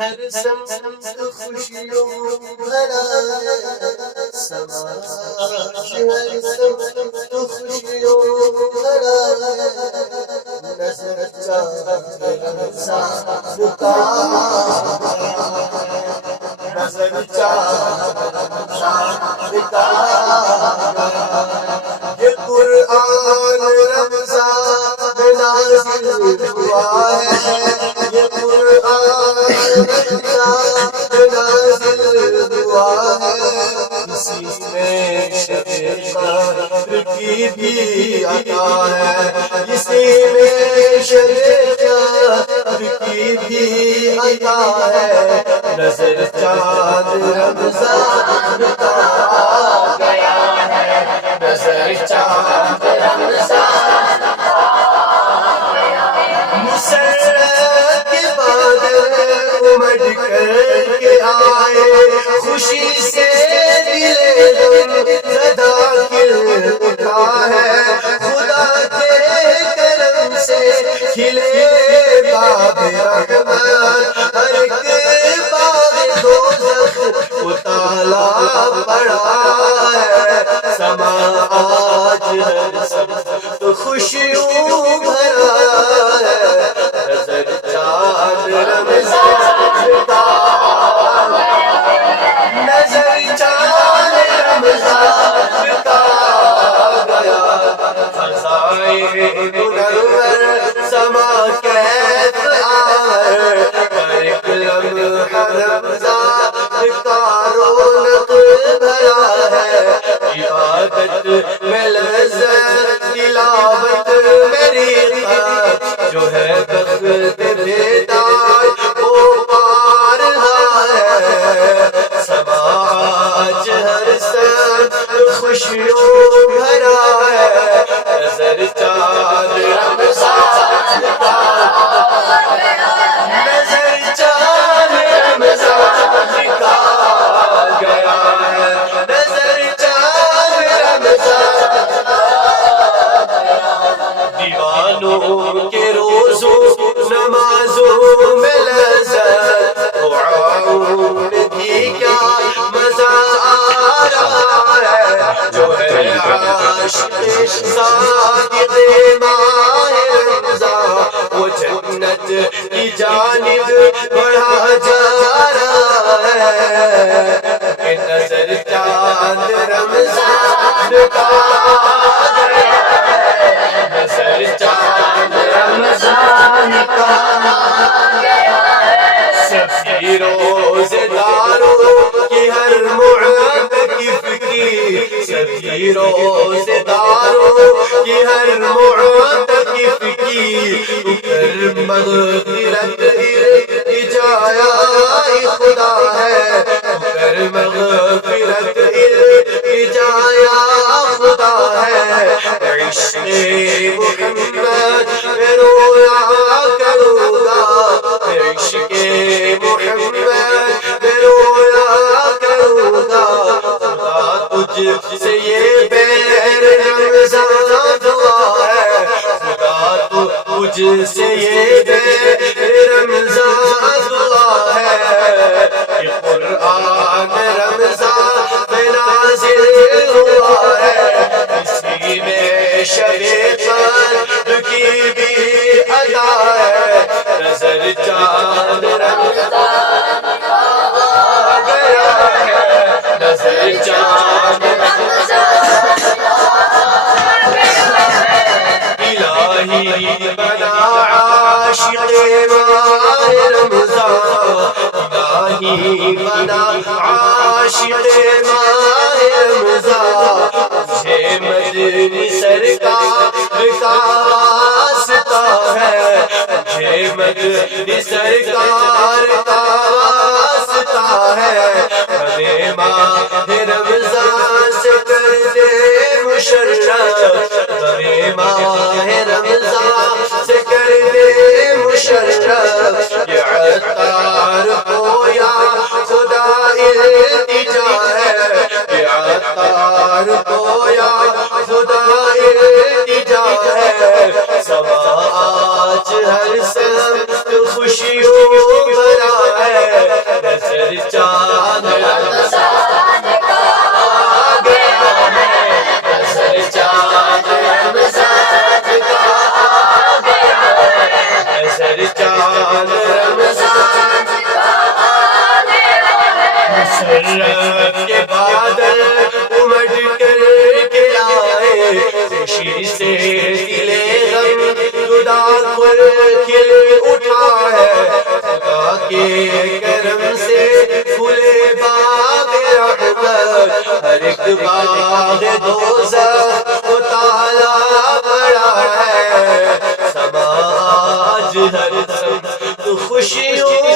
ہر سمت خوشیوں بھرا ہے سما، ہر سمت خوشیوں بھرا ہے نظر چاہے رمضان کا، نظر چاہے رمضان کا، یہ قرآن رمضان میں نازل ہوا ہے، یہ قرآن رمضان میں نازل ہوا ہے، اسی میں شب قدر کی بھی عطا ہے، اسی میں شب قدر کی بھی عطا ہے، نظر چاند رمضان کا آ گیا ہے، نظر چاند رمضان کا آ گیا ہے، مسرت کے بادل امڈ کر کے آئے، خوشی سے دل زدہ کر اٹھا ہے، خدا کے کرم سے کھلے باب رحمت، ہر ایک باغ دوزخ اتالا پڑا ہے، سما آج ہر سمت خوشیوں بھرا ہے، نظر چاند رمضان کا آ گیا ہے، نظر چاند رمضان کا آ گیا، خزائن منور سما کیف آئے، ہر ایک لمحہ رمضان کا رونق بھرا ہے، عبادت میں لذت تلاوت میری خط جو ہے بخت بیدار وہ پا رہا ہے، سما آج ہر سمت خوشیوں بھرا ہے، نظر چاند رمضان کا آ گیا ہے، نظر چاند رمضان کا آ گیا ہے، نظر چاند رمضان کا آ گیا ہے، دیوانوں کے روزوں نمازوں میں لذت، دعاؤں میں بھی کیا مزہ آ رہا ہے، جو ہے عاشق صادق ماہ رمضان وہ جنت کی جانب بڑھا جا رہا ہے، کہ نظر چاند رمضان کا آ گیا ہے، نظر چاند رمضان کا آ گیا ہے، سبھی روزے داروں کی ہر معتکف کی، سبھی روزے داروں کی ہر معتکف کی، کر مغفرت التجایا خدا ہے، کر مغفرت التجایا خدا ہے، عشق محمد میں رویا کروں گا، عشق محمد میں رویا کروں گا، خدا تجھ سے یہ بیر رمضان دعا ہے، خدا تجھ سے یہ بیر رمضان دعا ہے، یہ قرآن رمضان میں نازل ہوا ہے، اسی میں شب قدر کی بھی عطا ہے، نظر چاند رمضان کا آ گیا ہے، نظر چاند رمضان کا آ گیا ہے، الہی بنا عاشق ماہ رمضان، الہی بنا عاشق ماہ رمضان، مجھے مدنی سرکار کا واسطہ ہے، مجھے مدنی سرکار کا واسطہ ہے، ہمیں ماہ رمضان سے کر دے مشرف، ہمیں ماہ رمضان سے کر دے مشرف، یہ عطار کو یا خدا التجا ہے، یہ عطار کو یا خدا التجا ہے، سما آج ہر سمت خوشیوں بھرا ہے، اٹھا ہے خدا کے کرم سے کھلے باب رحمت ہر ایک باغ دوزخ کو تالا پڑا ہے سما آج ہر سب خوشیوں